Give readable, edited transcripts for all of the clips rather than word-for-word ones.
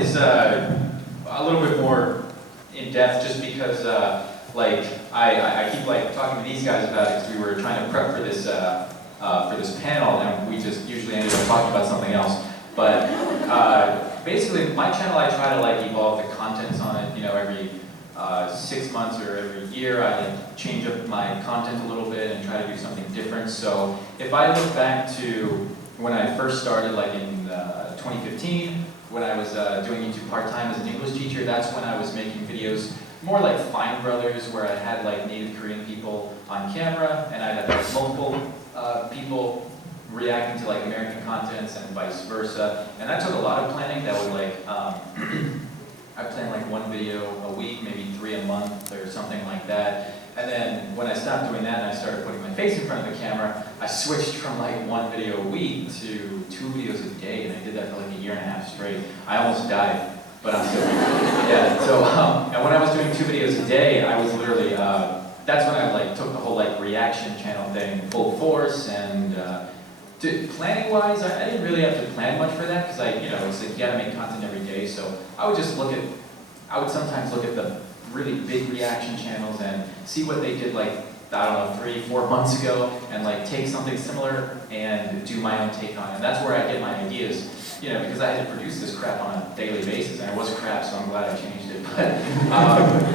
is a little bit more in depth, just because like I keep like talking to these guys about it, because we were trying to prep for this panel, and we just usually ended up talking about something else. But basically, my channel, I try to like evolve the contents on it. You know, every 6 months or every year, I like change up my content a little bit and try to do something different. So if I look back to when I first started, like in 2015, when I was doing YouTube part-time as an English teacher, that's when I was making videos more like Fine Brothers, where I had like native Korean people on camera, and I'd have like multiple people reacting to like American contents and vice versa. And that took a lot of planning. That would like, I planned like 1 video a week, maybe 3 a month or something like that. And then when I stopped doing that and I started putting my face in front of the camera, I switched from like 1 video a week to 2 videos a day, and I did that for like 1.5 years straight. I almost died, but I'm still, yeah. So, and when I was doing 2 videos a day, I was literally, that's when I like took the whole like reaction channel thing full force. And planning-wise, I didn't really have to plan much for that, because it's like you gotta make content every day. So I would just I would sometimes look at the really big reaction channels and see what they did like, I don't know, 3-4 months ago, and like take something similar and do my own take on it. And that's where I get my ideas, because I had to produce this crap on a daily basis, and it was crap, so I'm glad I changed it. But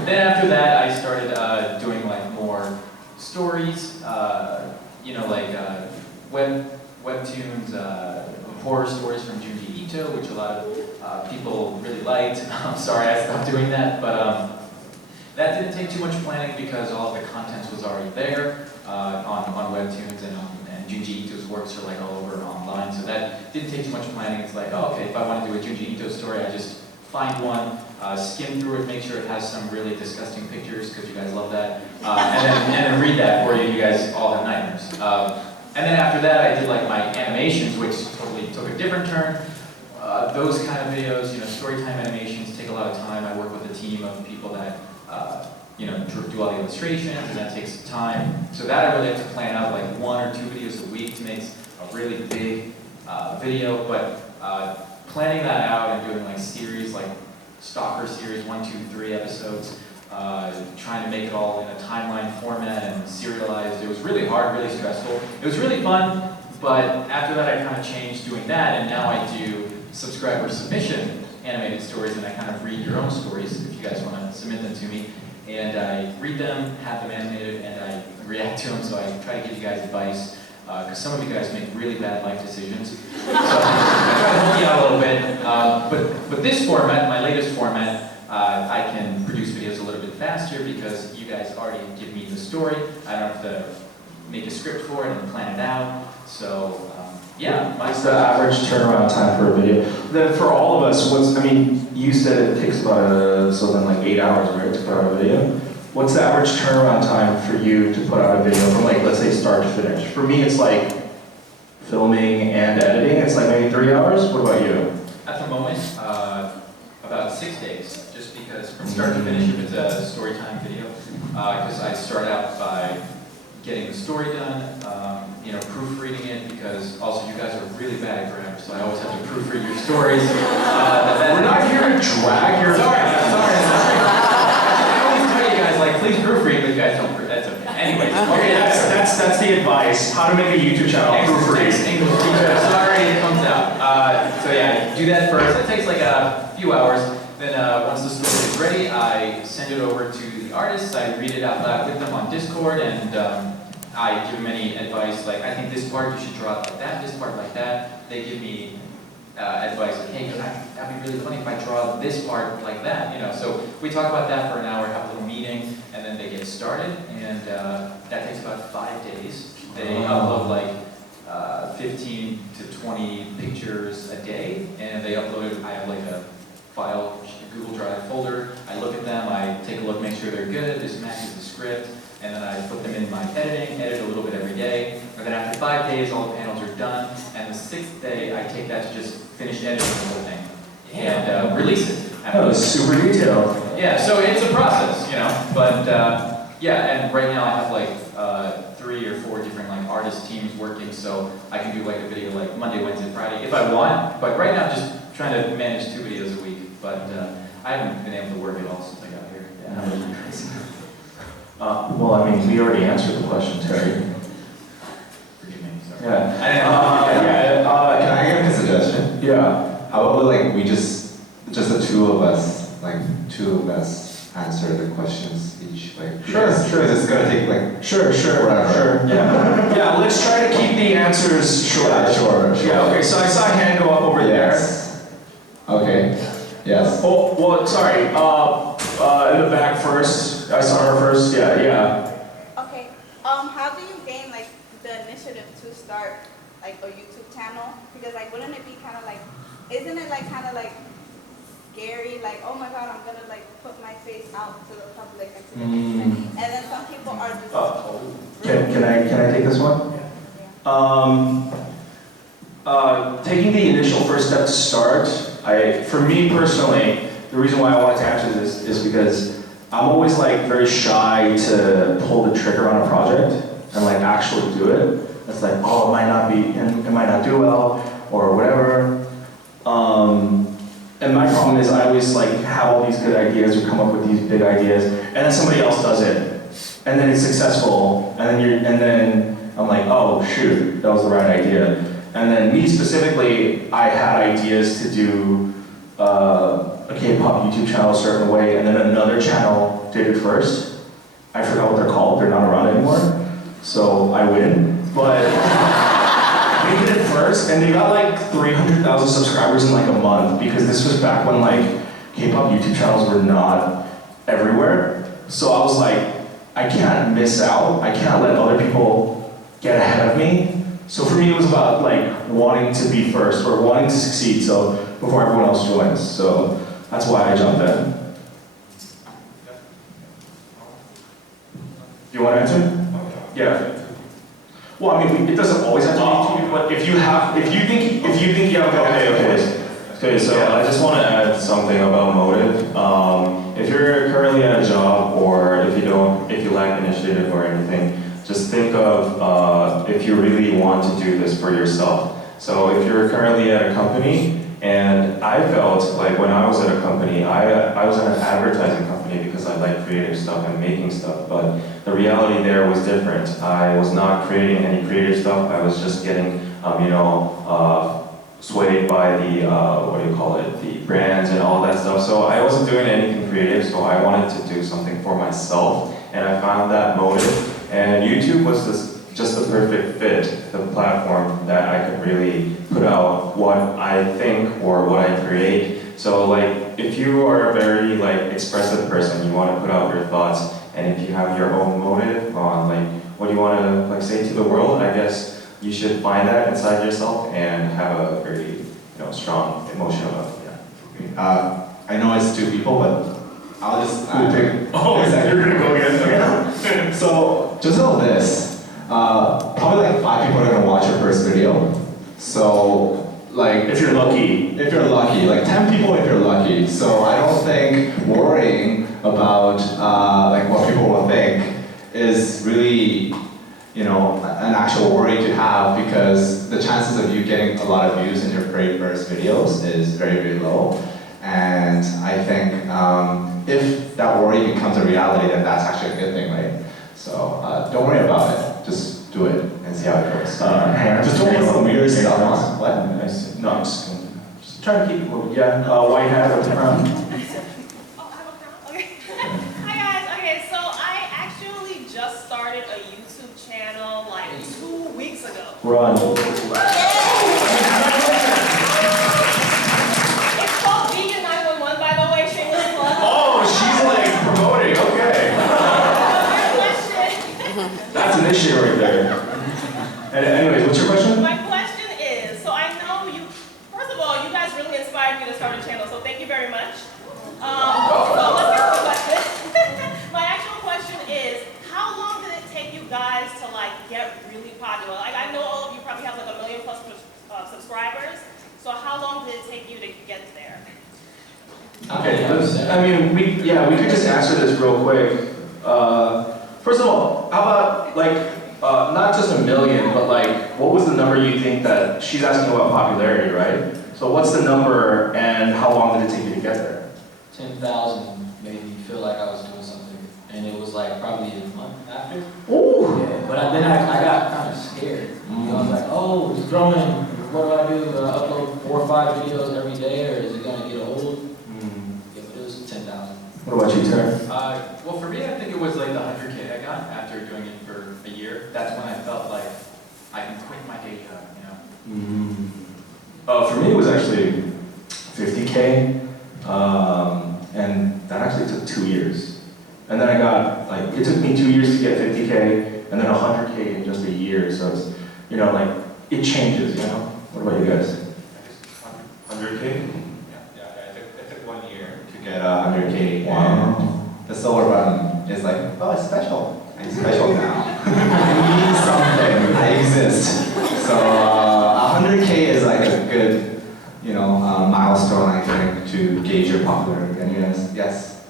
then after that, I started doing like more stories, like webtoons, horror stories from Junji Ito, which a lot of people really liked. I'm sorry I stopped doing that, but that didn't take too much planning, because all of the contents was already there on webtoons, and Junji Ito's works are like all over online, so that didn't take too much planning. It's like, oh, okay, if I want to do a Junji Ito story, I just find one, skim through it, make sure it has some really disgusting pictures, because you guys love that, and then read that for you. You guys all have nightmares. And then after that, I did like my animations, which totally took a different turn. Those kind of videos, storytime animations, take a lot of time. I work with a team of people that do all the illustrations, and that takes time. So that I really have to plan out like 1 or 2 videos a week to make a really big video. But planning that out and doing like series, like Stalker series, 1, 2, 3 episodes, trying to make it all in a timeline format and serialized. It was really hard, really stressful. It was really fun, but after that I kind of changed doing that, and now I do subscriber submission animated stories, and I kind of read your own stories if you guys want to submit them to me. And I read them, have them animated, and I react to them, so I try to give you guys advice, because some of you guys make really bad life decisions. So I try to help you out a little bit. But this format, my latest format, I can produce videos a little bit faster, because you guys already give me the story. I don't have to make a script for it and plan it out. So yeah. What's the average turnaround time for a video? Then for all of us, you said it takes about like 8 hours, right, to put out a video? What's the average turnaround time for you to put out a video from, like, let's say start to finish? For me, it's like filming and editing. It's like maybe 3 hours. What about you? At the moment, about 6 days, just because from start to finish, if it's a story time video, because I start out by getting the story done, proofreading it, because also you guys are really bad at grammar, so I always have to proofread your stories. We're not here to drag your... Sorry. I always tell you guys, like, please proofread, but you guys don't. That's okay. Anyways, okay, that's the advice. How to make a YouTube channel. Proofread. English teacher. Sorry, it comes out. So yeah, do that first. It takes like a few hours. Then once the story is ready, I send it over to the artists. I read it out loud with them on Discord, and I give them any advice, like, I think this part you should draw it like that, this part like that. They give me advice, like, hey, that'd be really funny if I draw this part like that, So we talk about that for an hour, have a little meeting, and then they get started, and that takes about 5 days. They upload like 15 to 20 pictures a day, and they upload it. I have like a file, Google Drive folder. I look at them, I take a look, make sure they're good, this matches the script, and then I put them in my editing, edit a little bit every day. And then after 5 days, all the panels are done. And the 6th day, I take that to just finish editing the whole thing and release it. Oh, super detailed. Yeah, so it's a process, But yeah, and right now I have like 3 or 4 different like artist teams working, so I can do like a video like Monday, Wednesday, Friday if I want. But right now, I'm just trying to manage 2 videos a week. But I haven't been able to work at all since I got here. Yeah, how about you guys? Well, I mean, we already answered the question, Terry. Forgive me, sorry. Yeah. I didn't know. Can I give a suggestion? Yeah. How about like we just the two of us answer the questions each, like Sure. because it's gonna take like Sure. forever. Yeah. Yeah, let's try to keep the answers short. Yeah, sure. Yeah, okay, so I saw a hand go up over Yes. Okay. Yes. there. Oh, well, sorry, in the back first. I saw her first, yeah. Okay. How do you gain like the initiative to start like a YouTube channel? Because like, wouldn't it be kind of like, isn't it like kind of like scary? Like, oh my God, I'm gonna like put my face out to the public and to the internet. And then some people are just. Can I take this one? Taking the initial first step to start, for me personally, the reason why I wanted to answer this is because I'm always like very shy to pull the trigger on a project and like actually do it. It's like, oh, it might not do well or whatever. And my problem is I always like have all these good ideas or come up with these big ideas, and then somebody else does it, and then it's successful, and then I'm like, oh shoot, that was the right idea. And then me specifically, I had ideas to do a K-pop YouTube channel a certain way, and then another channel did it first. I forgot what they're called, they're not around anymore, so I win. But they did it first, and they got like 300,000 subscribers in like a month, because this was back when like K-pop YouTube channels were not everywhere. So I was like, I can't miss out, I can't let other people get ahead of me. So for me, it was about like wanting to be first or wanting to succeed. So before everyone else joins. So that's why I jumped in. Do you want to answer? Yeah. Well, I mean, it doesn't always have to be you, but if you think you have Okay, so I just want to add something about motive. If you're currently at a job, or if you lack initiative or anything, just think of if you really want to do this for yourself. So if you're currently at a company, and I felt like when I was at a company, I was in an advertising company because I like creative stuff and making stuff, but the reality there was different. I was not creating any creative stuff. I was just getting, swayed by the brands and all that stuff. So I wasn't doing anything creative, so I wanted to do something for myself, and I found that motive. And YouTube was just the perfect fit, the platform that I could really put out what I think or what I create. So like, if you are a very like expressive person, you want to put out your thoughts, and if you have your own motive on like what you want to like say to the world, I guess you should find that inside yourself and have a very strong emotion about it. Yeah. I know it's two people, but I'll just pick. Oh, is that you're gonna go again? So just know this, probably like 5 people are gonna watch your first video. So like If you're lucky. like 10 people if you're lucky. So I don't think worrying about like what people will think is really an actual worry to have, because the chances of you getting a lot of views in your very first videos is very, very low. And I think if that worry becomes a reality, then that's actually a good thing, right? So don't worry about it. Just do it and see how it goes. Just don't put some weird stuff on. What? No, I'm just trying to keep it moving. Yeah, white hat with the crown. Oh, I have a crown? Okay. Hi guys. Okay, so I actually just started a YouTube channel like 2 weeks ago. Run. It's called Vegan 911, by the way. Shameless plug. Oh, she's like promoting. Okay. That's an issue right there. And anyways, what's your question? My question is, so I know you, first of all, you guys really inspired me to start a channel, so thank you very much. So let's get to the question. My actual question is, how long did it take you guys to like get really popular? Like I know all of you probably have like 1 million plus subscribers, so how long did it take you to get there? Okay, I mean, we could just answer this real quick. First of all, how about like, not just 1 million, but like, what was the number you think that, she's asking about popularity, right? So what's the number and how long did it take you to get there? 10,000 made me feel like I was doing something. And it was like probably a month after. Ooh. Yeah, but then I got kind of scared. You know, I was like, oh, it's growing. What do? Do I upload 4 or 5 videos every day, or is it going to get old? Yeah, but it was 10,000. What about you, Terry? Well, for me, I think it was like the 100K I got after doing it for a year. That's when I felt like I can quit my day job, you know? For me, it was actually 50K, and that actually took 2 years. And then I got, like, it took me 2 years to get 50K, and then 100K in just a year. So it's, you know, like, it changes, you know? What about you guys? 100K? It took 1 year to get 100K. Wow. And the silver button is like, oh, it's special. I'm special now. I need something. I exist. So 100K is like a good, you know, milestone, I think, to gauge your popularity. And yes.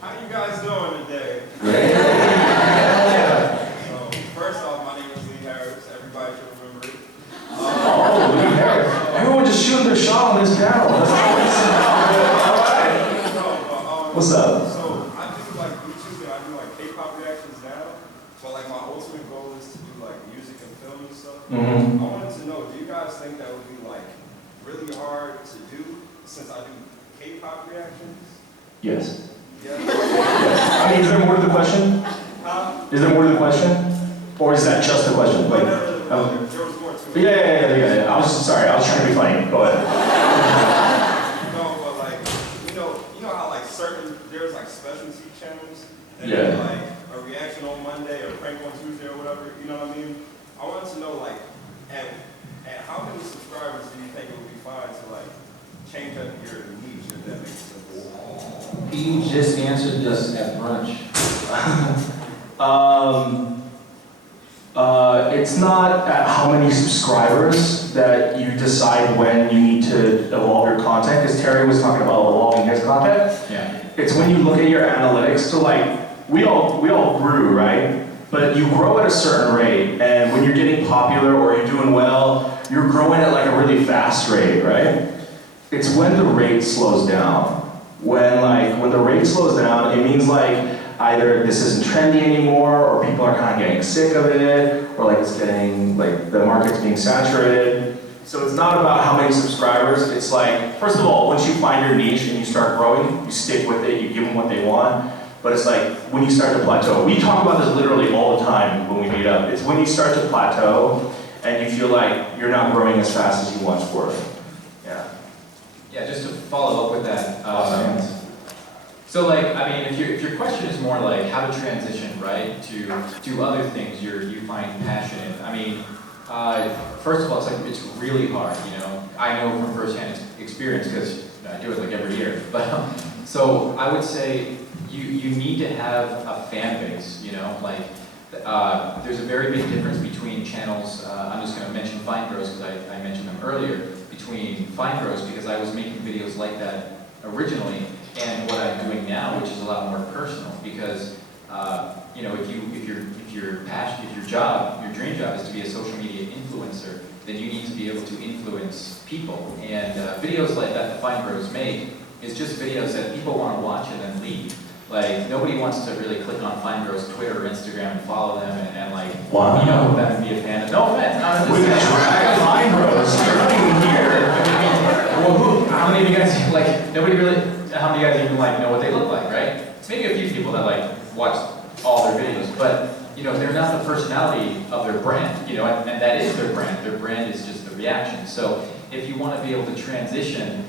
How you guys doing today? Great. So, first off, my name is Lee Harris. Everybody should remember it. Oh, look at that. Everyone just shooting their shot on this panel. That's all it's about. All right. What's up? So, I do like YouTube and I do like K-pop reactions now. But like my ultimate goal is to do like music and film and stuff. I wanted to know, do you guys think that would be like really hard to do since I do K-pop reactions? Yes. Yeah. I mean, is there more to the question? Huh? Is there more to the question? Or is that just the question? Like, There was more to it. yeah. I was sorry, I was trying to be funny. Go ahead. No, but like, you know how like there's like specialty channels that Yeah. do like a reaction on Monday or prank on Tuesday or whatever, you know what I mean? I wanted to know like, at how many subscribers do you think it would be fine to like change up your niche, if that makes sense? He just answered this at brunch. It's not at how many subscribers that you decide when you need to evolve your content, because Terry was talking about evolving his content. Yeah. It's when you look at your analytics. So like, we all grew, right? But you grow at a certain rate, and when you're getting popular or you're doing well, you're growing at like a really fast rate, right? It's when the rate slows down. When the rate slows down, it means like either this isn't trendy anymore, or people are kind of getting sick of it, or like it's getting, like the market's being saturated. So it's not about how many subscribers, it's like, first of all, once you find your niche and you start growing, you stick with it, you give them what they want. But it's like when you start to plateau. We talk about this literally all the time when we meet up. It's when you start to plateau and you feel like you're not growing as fast as you once were. Yeah. Yeah, just to follow up with that. So like, I mean, if your question is more like how to transition, right, to do other things you find passionate. I mean, first of all, it's really hard, you know. I know from firsthand experience because I do it like every year. But so I would say you need to have a fan base, you know. Like there's a very big difference between channels. I'm just going to mention Fine Bros because I mentioned them earlier. Between Fine Bros because I was making videos like that originally, and what I'm doing now, which is a lot more personal. Because you know, if your passion, if your dream job is to be a social media influencer, then you need to be able to influence people. And videos like that the Fine Bros make is just videos that people want to watch and then leave. Like, nobody wants to really click on Fine Bros Twitter or Instagram and follow them and like, Wow. you know, that and be a fan of. No offense. I'm just We saying. drag Fine Bros. You're not even here. Well, how many of you guys, like, nobody really, how many of you guys even, like, know what they look like, right? It's maybe a few people that, like, watch all their videos, but, you know, they're not the personality of their brand, you know, and that is their brand. Their brand is just the reaction. So if you want to be able to transition,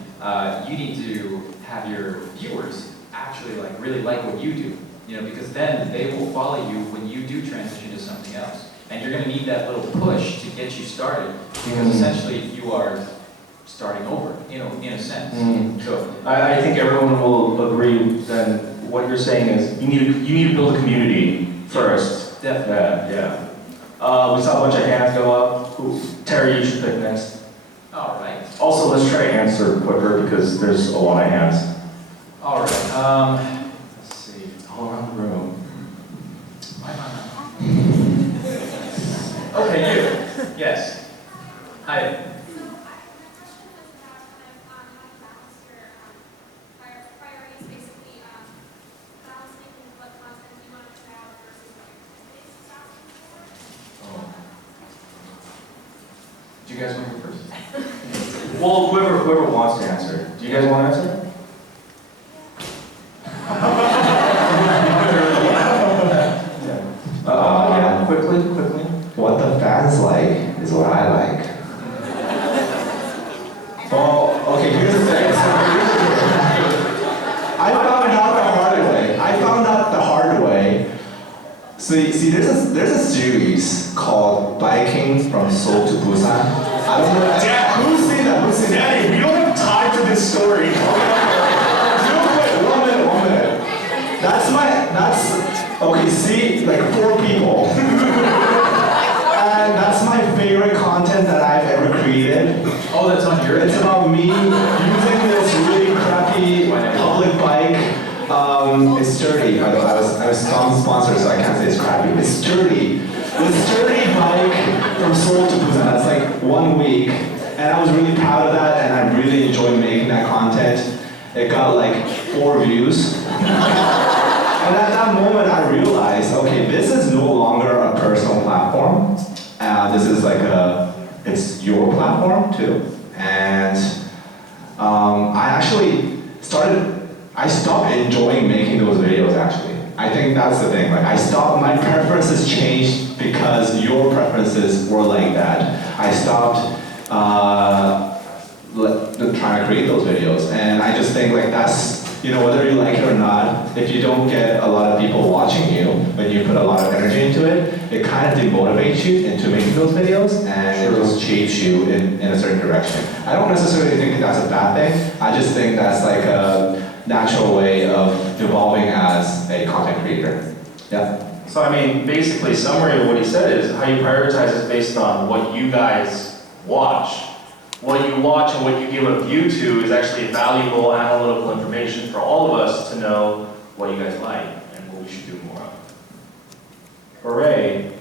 you need to have your viewers actually, like, really like what you do, you know, because then they will follow you when you do transition to something else. And you're going to need that little push to get you started, because essentially you are starting over, you know, in a sense. So I think everyone will agree that what you're saying is you need to build a community first. definitely. Yeah. We saw a bunch of hands go up. Terry, you should pick next. All right. Also, let's try to answer quicker because there's a lot of hands. All right. Let's see. All around the room. Why am I not? Okay, you. Yes. Hi. you guys want to go first? Well, whoever wants to answer. Do you guys want to answer? Yeah, quickly. What the fans like is what I like. Well, okay, here's the thing. I found out the hard way. See, there's a series called Biking from Seoul to Busan. I don't know. Who's seen that? Daddy, we don't have time for this story. Real quick, one minute. Okay, see, like 4 people. And that's my favorite content that I've ever created. Oh, that's on your. It's about me using this really crappy public bike. It's sturdy, by the way. I was sponsored, so I can't say it's crappy. It's sturdy. This sturdy bike from Seoul to Busan. That's like 1 week. And I was really proud of that, and I really enjoyed making that content. It got like 4 views. And at that moment, I realized, okay, this is no longer a personal platform. This is like it's your platform too. And I stopped enjoying making those videos actually. I think that's the thing, like my preferences changed because your preferences were like that. I stopped trying to create those videos. And I just think like that's, whether you like it or not, if you don't get a lot of people watching you, when you put a lot of energy into it, it kind of demotivates you into making those videos, and it just shapes you in a certain direction. I don't necessarily think that's a bad thing. I just think that's like a natural way of evolving as a content creator. Yeah. So I mean, basically, summary of what he said is how you prioritize is based on what you guys watch. What you watch and what you give a view to is actually valuable analytical information for all of us to know what you guys like and what we should do more of. Hooray!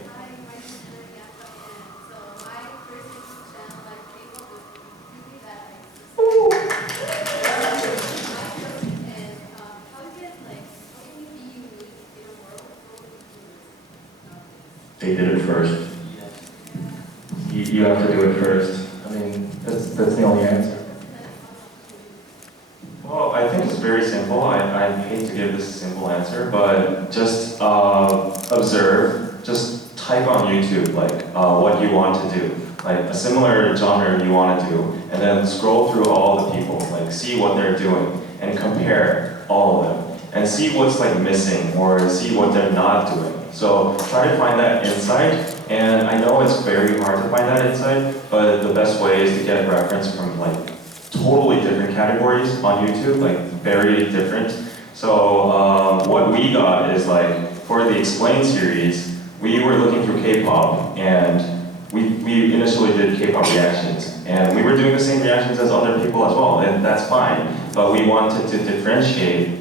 They did it first. You have to do it first. I mean, that's the only answer. Well, I think it's very simple. I hate to give this a simple answer, but just observe, just type on YouTube like what you want to do, like a similar genre you want to do, and then scroll through all the people, like see what they're doing, and compare all of them, and see what's like missing, or see what they're not doing. So try to find that insight, and I know it's very hard to find that insight, but the best way is to get reference from like totally different categories on YouTube, like very different. So what we got is like, for the Explain series, we were looking through K-pop, and we initially did K-pop reactions, and we were doing the same reactions as other people as well, and that's fine, but we wanted to differentiate,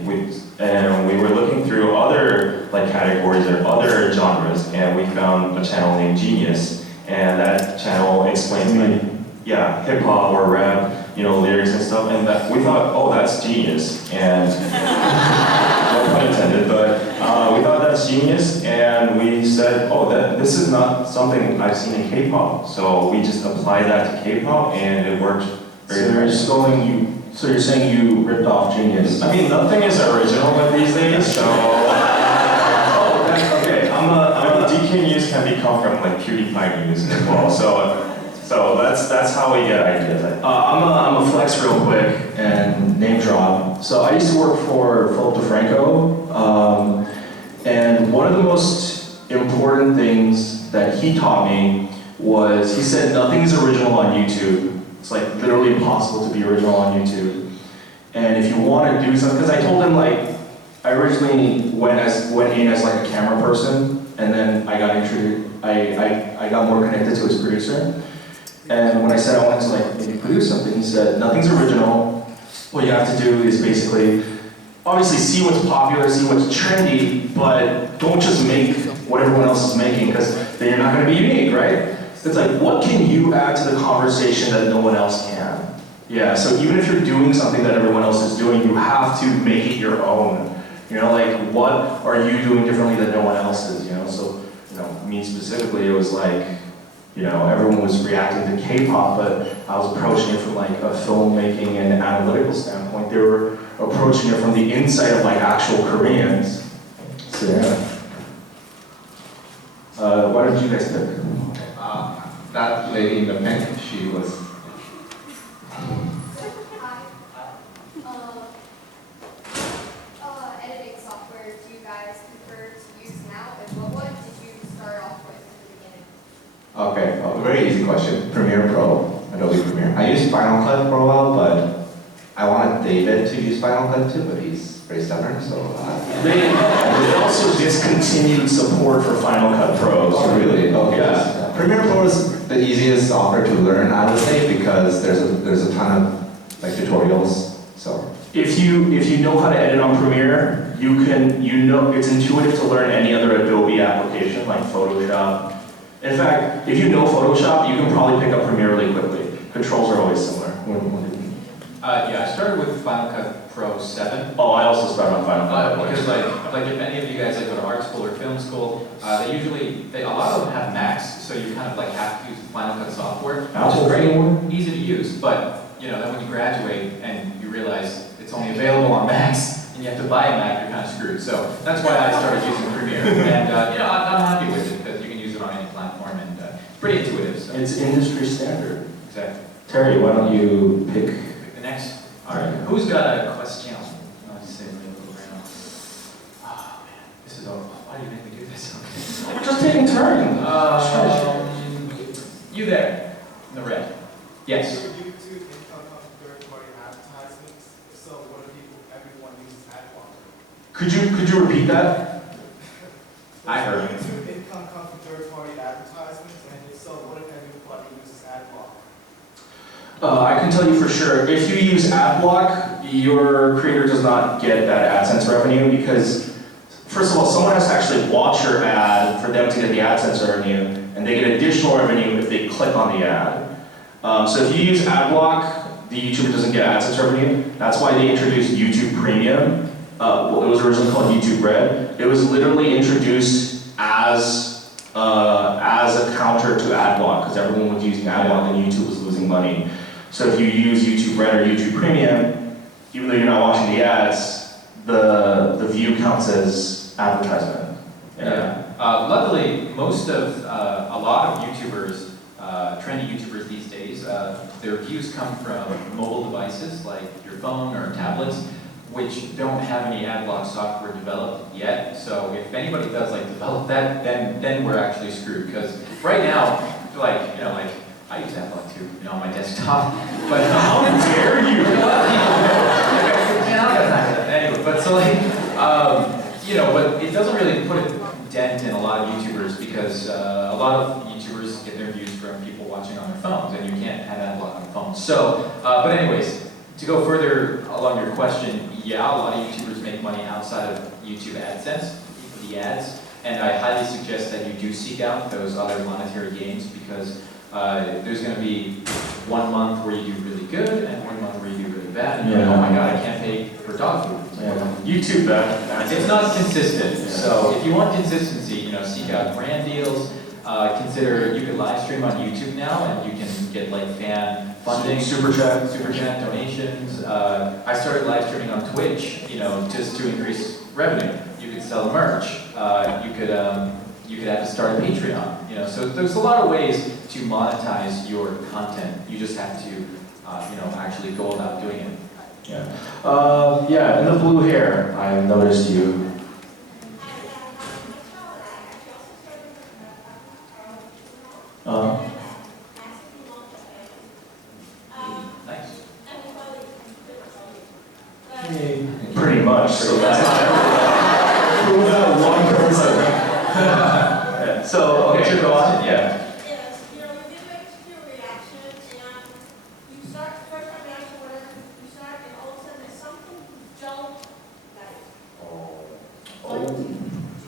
and we were looking through other like categories or other genres, and we found a channel named Genius, and that channel explains like, yeah, hip-hop or rap, lyrics and stuff, and that we thought, oh, that's genius, and no pun intended, but we thought that's genius, and we said, oh, this is not something I've seen in K-pop, so we just applied that to K-pop, and it worked very well. So you're saying you ripped off Genius? I mean, nothing is original with these days, so. Oh, that's okay. DK news can become from like PewDiePie news as well, so that's how we get ideas. I'm a flex real quick and name drop. So I used to work for Philip DeFranco, and one of the most important things that he taught me was, he said nothing is original on YouTube. It's like literally impossible to be original on YouTube. And if you want to do something, because I told him like, I originally went in as like a camera person, and then I got more connected to his producer. And when I said I wanted to like maybe produce something, he said, nothing's original. What you have to do is basically, obviously see what's popular, see what's trendy, but don't just make what everyone else is making, because then you're not going to be unique, right? It's like, what can you add to the conversation that no one else can? Yeah, so even if you're doing something that everyone else is doing, you have to make it your own. Like, what are you doing differently that no one else is, So, me specifically, it was like, you know, everyone was reacting to K-pop, but I was approaching it from like a filmmaking and analytical standpoint. They were approaching it from the insight of like actual Koreans. So yeah. Why did you guys pick? That lady in the pink, she was. Editing software do you guys prefer to use now, and what did you start off with at the beginning? Okay, very easy question. Premiere Pro, Adobe Premiere. I used Final Cut for a while, but I wanted David to use Final Cut too, but he's very stubborn, so. They also discontinued support for Final Cut Pro. Oh, really? Okay. Yeah. Premiere Pro is the easiest software to learn, I would say, because there's a ton of like tutorials. So. If you know how to edit on Premiere, you know it's intuitive to learn any other Adobe application like Photoshop. In fact, if you know Photoshop, you can probably pick up Premiere really quickly. Controls are always similar. Yeah, I started with Final Cut Pro 7. Oh, I also started on Final Cut. Because like if any of you guys like go to art school or film school, a lot of them have Macs, so you kind of like have to use Final Cut software, which is great, easy to use. But you know, then when you graduate and you realize it's only available on Macs, and you have to buy a Mac, you're kind of screwed. So that's why I started using Premiere, and you know, I'm happy with it because you can use it on any platform, and it's pretty intuitive. So. It's industry standard. Exactly. Terry, why don't you pick? The next. All right. Who's got a question? I'll just say a little round. Oh man, this is all. Why do you make me do this? We're just taking turns. You there, in the red. Yes. Do YouTube income from third-party advertisements? If so, what do everyone uses ad blocker? Could you repeat that? I heard. YouTube income come from third-party advertisements, and if so, what if everybody uses ad blocker? I can tell you for sure, if you use AdBlock, your creator does not get that AdSense revenue because, first of all, someone has to actually watch your ad for them to get the AdSense revenue, and they get additional revenue if they click on the ad. So if you use AdBlock, the YouTuber doesn't get AdSense revenue. That's why they introduced YouTube Premium. Well, it was originally called YouTube Red. It was literally introduced as a counter to AdBlock because everyone was using AdBlock and YouTube was losing money. So if you use YouTube Red or YouTube Premium, even though you're not watching the ads, the view counts as advertisement. Yeah. Luckily, most of a lot of YouTubers, trendy YouTubers these days, their views come from mobile devices like your phone or tablets, which don't have any AdBlock software developed yet. So if anybody does like develop that, then we're actually screwed. Because right now, like I use AdBlock too, on my desktop. But how dare you? Anyway, but so but it doesn't really put a dent in a lot of YouTubers because a lot of YouTubers get their views from people watching on their phones, and you can't have AdBlock on the phone. So, but anyways, to go further along your question, yeah, a lot of YouTubers make money outside of YouTube AdSense, the ads, and I highly suggest that you do seek out those other monetary gains because there's going to be 1 month where you do really good and 1 month where you do really bad, and you're like, oh my god, I can't pay for dog food. Yeah. YouTube, it's not consistent. Yeah. So if you want consistency, seek out brand deals. Consider you can live stream on YouTube now, and you can get like fan funding, super chat donations. I started live streaming on Twitch, just to increase revenue. You could sell merch. You could have to start a Patreon. So there's a lot of ways to monetize your content. You just have to, actually go about doing it. Yeah. Yeah, and the blue hair, I noticed you. Nice. Pretty much. So that's not everyone. Who was that one person? Yeah. So, okay, go on. Yeah. Yes, you did your reaction, and you start the first time reaction, whatever you start, and all of a sudden there's something jumped,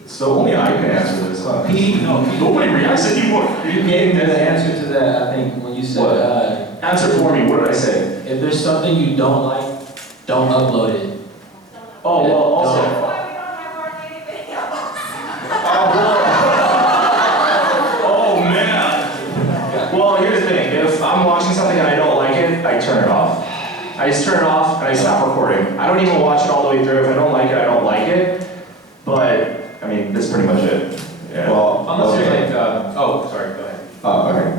So only I can answer this, huh? Nobody reacts anymore. You gave me the answer to that, I think, when you said, Answer for me, what did I say? if there's something you don't like, don't upload it. Oh, well, also. That's why we don't have our native videos. Oh, man. I don't even watch it all the way through. If I don't like it, I don't like it. But, I mean, that's pretty much it. Yeah. Well, Unless you're okay. like, oh, sorry, go ahead. Oh, okay.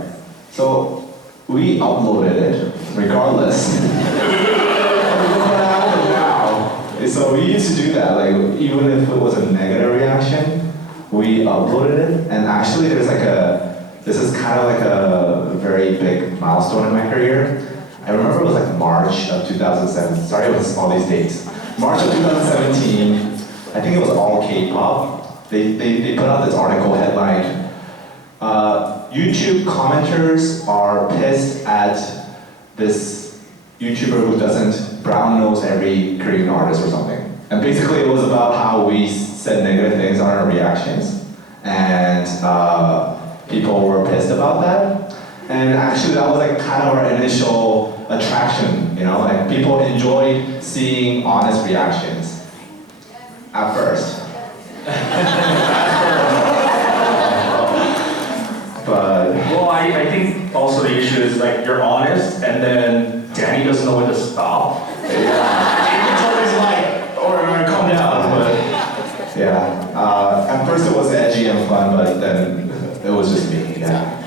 So we uploaded it regardless. What happened now? So we used to do that, like even if it was a negative reaction, we uploaded it. And actually, this is kind of like a very big milestone in my career. I remember it was like March of 2007. Sorry, it was all these dates. March of 2017. I think it was all K-pop. They put out this article headline. YouTube commenters are pissed at this YouTuber who doesn't brown nose every Korean artist or something. And basically it was about how we said negative things on our reactions. And people were pissed about that. And actually that was like kind of our initial attraction, you know? Like people enjoyed seeing honest reactions. At first. But Well, I think also the issue is like you're honest, and then Danny doesn't know when to stop. It's always like, or calm down. But yeah, at first it was edgy and fun, but then it was just me. Yeah.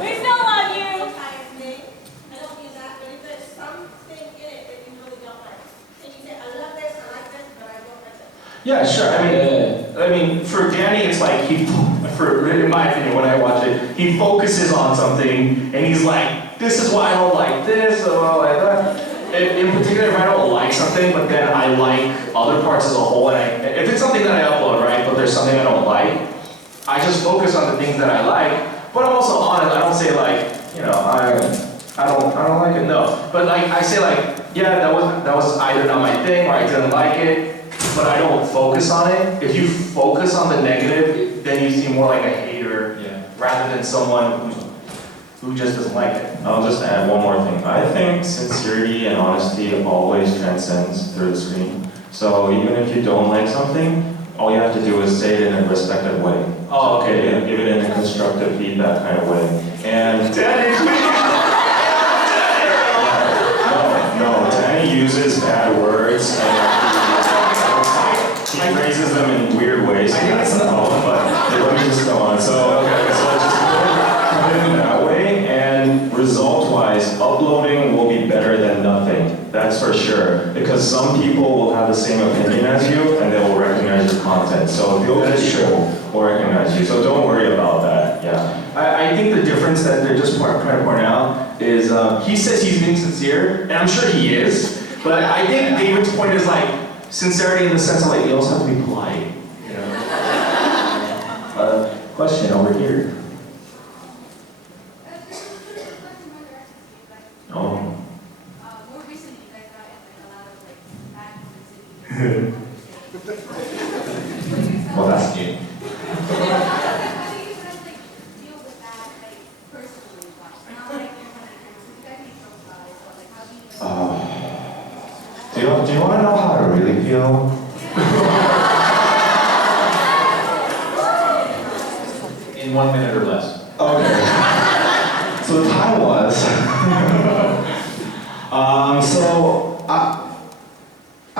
We still love you. I don't mean that, but if there's something in it that you really don't like, and you say, I love this, I like this, but I don't like this. yeah, sure. I mean, for Danny, it's like in my opinion, when I watch it, he focuses on something, and he's like, this is why I don't like this, or like that. In particular, if I don't like something, but then I like other parts as a whole, and if it's something that I upload, right, but there's something I don't like, I just focus on the things that I like, but I'm also honest. I don't say like, you know, I don't like it, no. But like, I say like, yeah, that was either not my thing, or I didn't like it, but I don't focus on it. If you focus on the negative, then you seem more like a hater, rather than someone who just doesn't like it. I'll just add one more thing. I think sincerity and honesty always transcends through the screen. So even if you don't like something, all you have to do is say it in a respectful way. Oh, okay. Give it in a constructive feedback kind of way. And no, Danny uses bad words and he phrases them in weird ways. So that's the problem. But let me just go on. So just put it in that way. And result-wise, uploading will be better than nothing. That's for sure. Because some people will have the same opinion as you, and they will recognize your content. So those people will recognize you. So don't worry about that. Yeah. I think the difference that they're just trying to point out is he says he's being sincere, and I'm sure he is, but I think David's point is like sincerity in the sense of like you also have to be polite, you know. Question over here. Oh. More recently, you guys got in like a lot of like bad publicity. Well, that's new. How do you guys like deal with that like personally? Not like in front of the camera. You guys make jokes about it, but like how do you? Do you want to know how I really feel? In 1 minute or less. Okay. So the time was. So I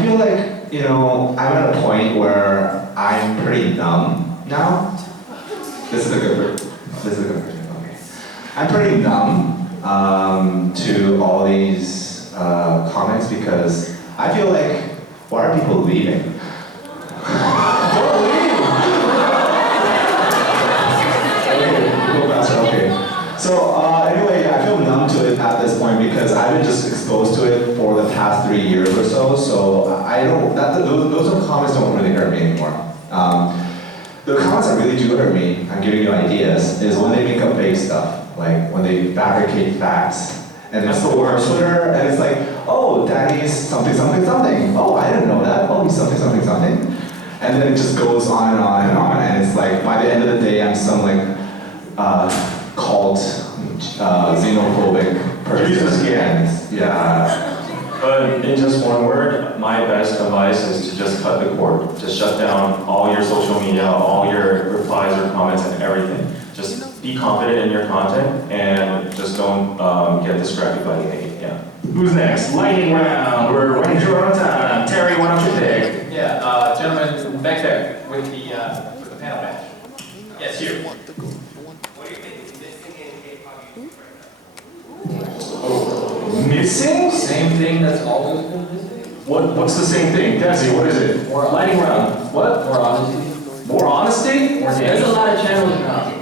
feel like, you know, I'm at a point where I'm pretty numb now. This is a good version. Okay. I'm pretty numb to all these comments because I feel like, why are people leaving? Don't leave! Okay, go faster, okay. So anyway, I feel numb to it at this point because I've been just exposed to it for the past 3 years or so. So I don't, those comments don't really hurt me anymore. The comments that really do hurt me, I'm giving you ideas, is when they make up fake stuff. Like when they fabricate facts. And it's the worst Twitter, and it's like, oh, Daddy's something, something, something. Oh, I didn't know that. Oh, he's something, something, something. And then it just goes on and on and on. And it's like, by the end of the day, I'm some like cult, xenophobic person. Jesus, Yeah. But in just one word, my best advice is to just cut the cord. Just shut down all your social media, all your replies or comments and everything. Just be confident in your content and just don't get distracted by the hate. Yeah. Who's next? Lightning round. We're running short on time. Terry, why don't you pick? Yeah, gentleman back there with the panel badge. Yes, you. What do you think is missing in K-pop YouTube right now? Missing? Same thing that's always been missing. What's the same thing? Desi, what is it? More Lightning round. What? More honesty. More honesty? There's a lot of channels now.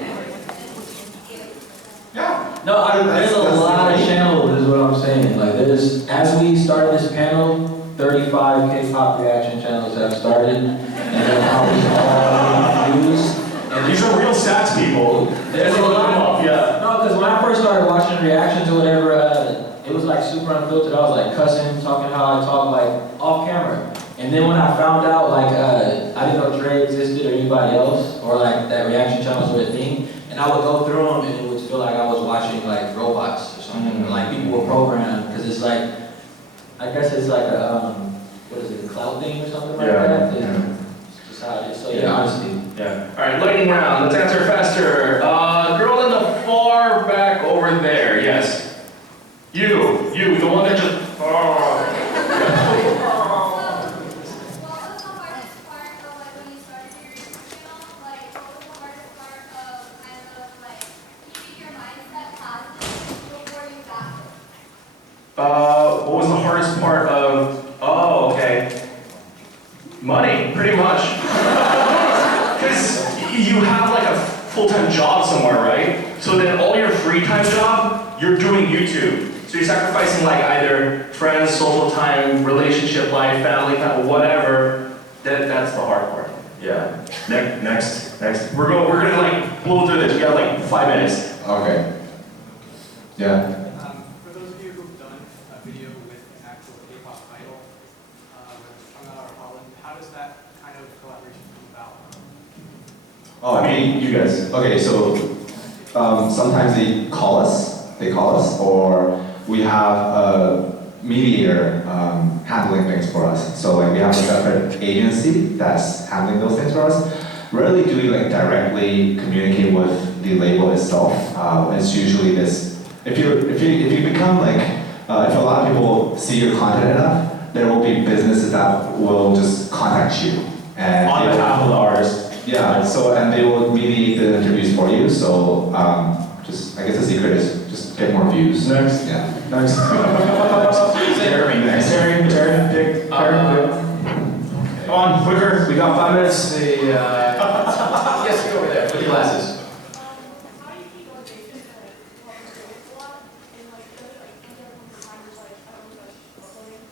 Yeah. No, there's a lot of channels, is what I'm saying. Like, as we started this panel, 35 K-pop reaction channels have started, and they're probably all views. And these are real stats, people. There's a lot. Yeah. No, because when I first started watching reactions or whatever, it was like super unfiltered. I was like cussing, talking how I talk like off camera. And then when I found out like I didn't know Dre existed or anybody else, or like that reaction channels were a thing, and I would go through them and it would feel like I was watching like robots or something, or like people were programmed, because it's like, I guess it's like a, what is it, a cloud thing or something like that? Yeah. It's just how it is. So yeah, honestly. Yeah. All right, lightning round. Let's answer faster. Girl in the far back over there. Yes. You, the one that just. What was the hardest part of like when you started your YouTube channel? Like, what was the hardest part of kind of like keeping your mindset positive before you got it? What was the hardest part of? Oh, okay. Money, pretty much. Because you have like a full-time job somewhere, right? So then all your free time job, you're doing YouTube. So you're sacrificing like either friends, social time, relationship life, family time, whatever. That's the hard part. Yeah. Next. We're gonna like blow through this. We got like 5 minutes. Okay. Yeah. For those of you who've done a video with an actual K-pop idol, whether it's Chungha or Holland, how does that kind of collaboration come about? Oh, I mean, you guys. Okay, so sometimes they call us, or we have a mediator handling things for us. So like we have a separate agency that's handling those things for us. Rarely do we like directly communicate with the label itself. It's usually this. If you become like, if a lot of people see your content enough, there will be businesses that will just contact you and On behalf of the artist. yeah. So and they will mediate the interviews for you. So just I guess the secret is just get more views. Next. Yeah. Next. Terry, next. Terry, pick. Come on, quicker. We got 5 minutes. Yes, go over there with your glasses. How do you keep motivation to like walk the a lot and like does it like end up when the timer's like I don't know uploading?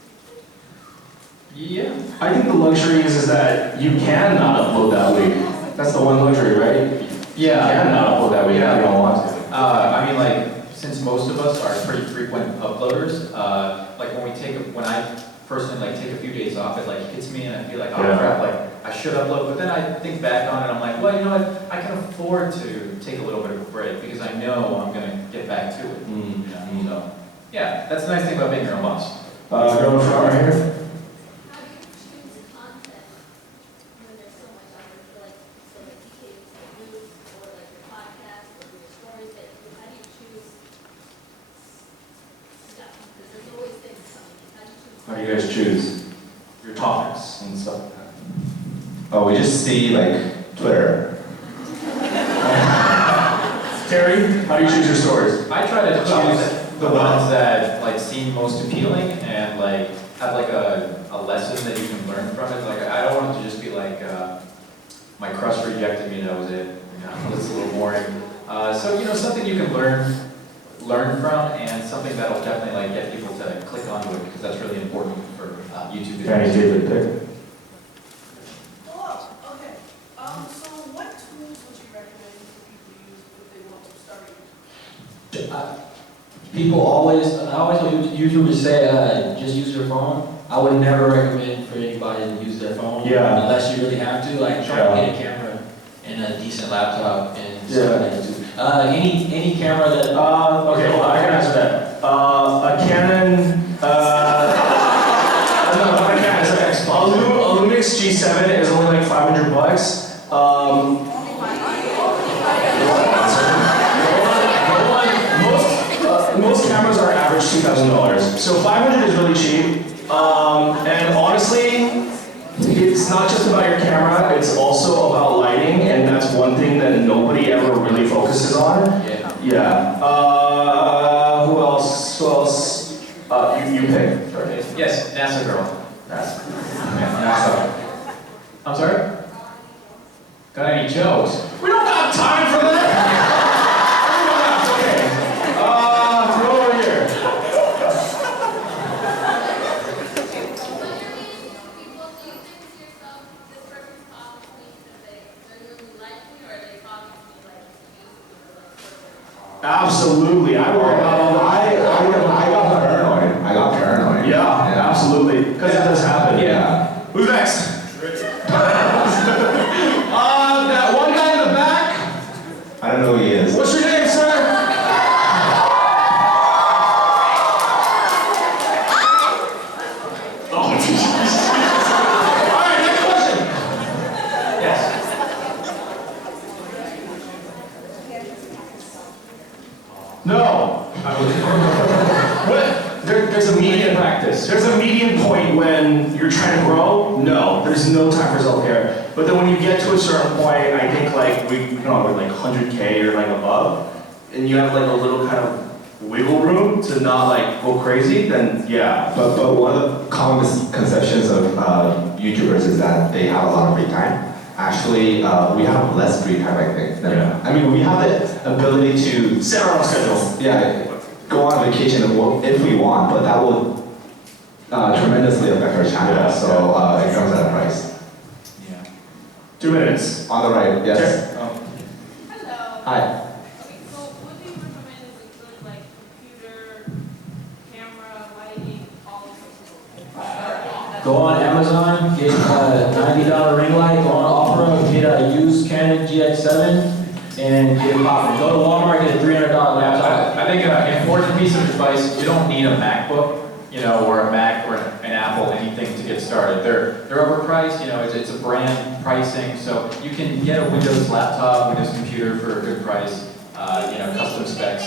Yeah. I think the luxury is that you can not upload that week. That's the one luxury, right? Yeah. You can not upload that week if you don't want to. I mean, like, since most of us are pretty frequent uploaders, like when I personally like take a few days off, it like hits me and I feel like, oh Yeah. crap, like I should upload. But then I think back on it, I'm like, well, you know what? I can afford to take a little bit of a break because I know I'm gonna get back to it. You know? So, yeah, that's the nice thing about being your own boss. Girl in front right here. How do you choose content when there's so much out there? Like so like DKs, like news, or like your podcast, or your stories that you how do you choose stuff? Because there's always things coming. How do you choose? How do you guys choose your topics and stuff like that? Oh, we just see like Twitter. Terry, how do you choose your stories? I try to choose the ones that like seem most appealing and like have like a lesson that you can learn from it. Like I don't want it to just be like my crush rejected me, that was it. You know, that's a little boring. So you know, something you can learn from and something that'll definitely like get people to click onto it because that's really important for YouTube Danny, videos. David, pick. Hello. Okay. So what tools would you recommend for people to use if they want to start a YouTube? People always, I always hear YouTubers say, just use your phone. I would never recommend for anybody to use their phone. Yeah. Unless you really have to, like try to get a camera and a decent laptop and stuff like that too. Any camera that. Okay, well, I can answer that. A Canon, no, not a Canon, it's a Lumix G7 is only like $500. Most cameras are average $2,000. $2,000. So 500 is really cheap. And honestly, it's not just about your camera, it's also about lighting, and that's one thing that nobody ever really focuses on. Yeah. Who else? Who else? You pick. Sorry. Yes, NASA girl. NASA. NASA. I'm sorry? Got any jokes? We don't got time for that! Okay. Throw over here. Absolutely. I worry about all that. I got paranoid. I got paranoid. Yeah, absolutely. Because it does happen. Yeah. Who's next? That one guy in the back. I don't know who he is. What's your name, sir? Oh, Jesus. All right, next question. Yes. No. What? There's a median practice. There's a median point when you're trying to grow. No, there's no time for self-care. But then when you get to a certain point, I think like we're like 100K or like above, and you have like a little kind of wiggle room to not like go crazy, then yeah. But one of the common misconceptions of YouTubers is that they have a lot of free time. Actually, we have less free time, I think. Yeah. I mean, we have the ability to Set our own schedule. yeah, go on vacation if we want, but that will tremendously affect our channel. Yeah, So it comes at a price. Yeah. 2 minutes. On the right, yes. Hello. Hi. Okay, so what do you recommend is a good like computer, camera, lighting, all of those? Go on Amazon, get a $90 ring light, go on Opera, get a used Canon GX7, and get it popping. Go to Walmart, get a $300 laptop. I think an important piece of advice, you don't need a MacBook, or a Mac or an Apple, anything to get started. They're overpriced, it's a brand pricing, so you can get a Windows laptop, Windows computer for a good price, custom specs.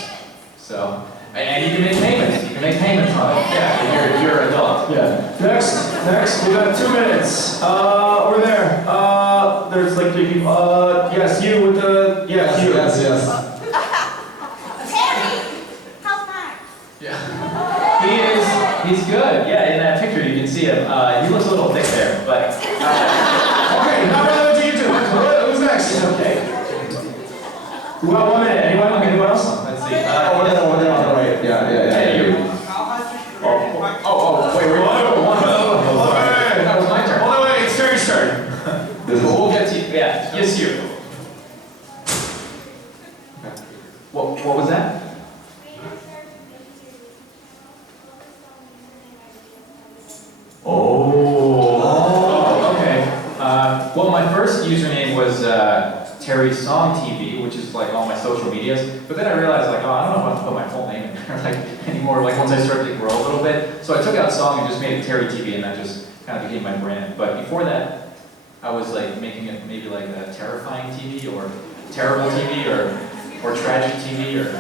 So, and you can make payments. You can make payments on it. Yeah, if you're an adult. Yeah. Next, we got 2 minutes. Over there. There's like 3 people. Yes, you with the. Yeah, you. Yes. Terry, how's Max? Yeah. He's good. Yeah, in that picture you can see him. He looks a little thick there, but. Okay, now we're to YouTube. Who's next? Okay. We got 1 minute. Anyone else? Let's see. Over there on the right. Yeah. Hey, you. Wait. That was my turn. Hold on, wait. It's Terry's turn. We'll get to you. Yeah. Yes, you. What was that? Oh, okay. Well, my first username was Terry Song TV, which is like all my social medias. But then I realized, I don't know if I want to put my full name in there anymore. Once I started to grow a little bit, so I took out Song and just made it Terry TV, and that just kind of became my brand. But before that, I was making it maybe like a terrifying TV or terrible TV or tragic TV or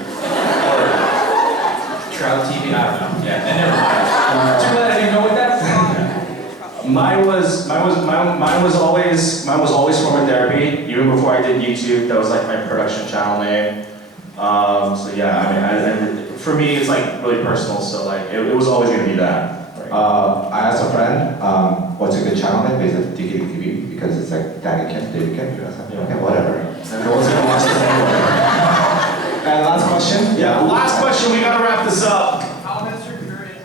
Trout TV. I don't know. Yeah, and never mind. Too bad I didn't know what that's. Mine was always form of therapy. Even before I did YouTube, that was like my production channel name. So yeah, I mean, for me, it's like really personal. So it was always gonna be that. Right? I asked a friend, what's a good channel name? They said Tiki TV because it's like Daddy Kim, David Kim. I said, okay, whatever. And no one's gonna watch this anyway. And last question? Yeah, last question. We gotta wrap this up. How has your career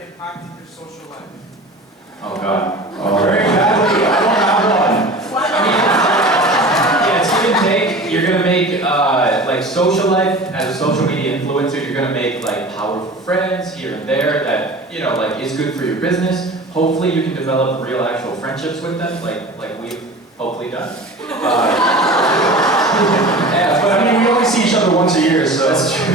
impacted your social life? Oh God. Very badly. I don't have one. Yeah, it's give and take. You're gonna make social life as a social media influencer. You're gonna make powerful friends here and there that is good for your business. Hopefully, you can develop real, actual friendships with them, like we've hopefully done. Yeah, but I mean, we only see each other once a year, so That's true.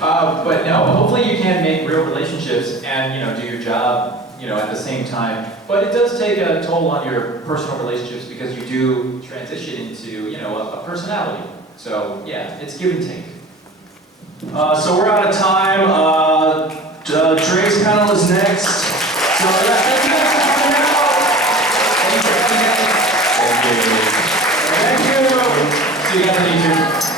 But no, hopefully you can make real relationships and do your job at the same time. But it does take a toll on your personal relationships because you do transition into a personality. So yeah, it's give and take. So we're out of time. Dre's panel is next. So yeah, thank you guys for coming out. Thank you. See you guys on YouTube.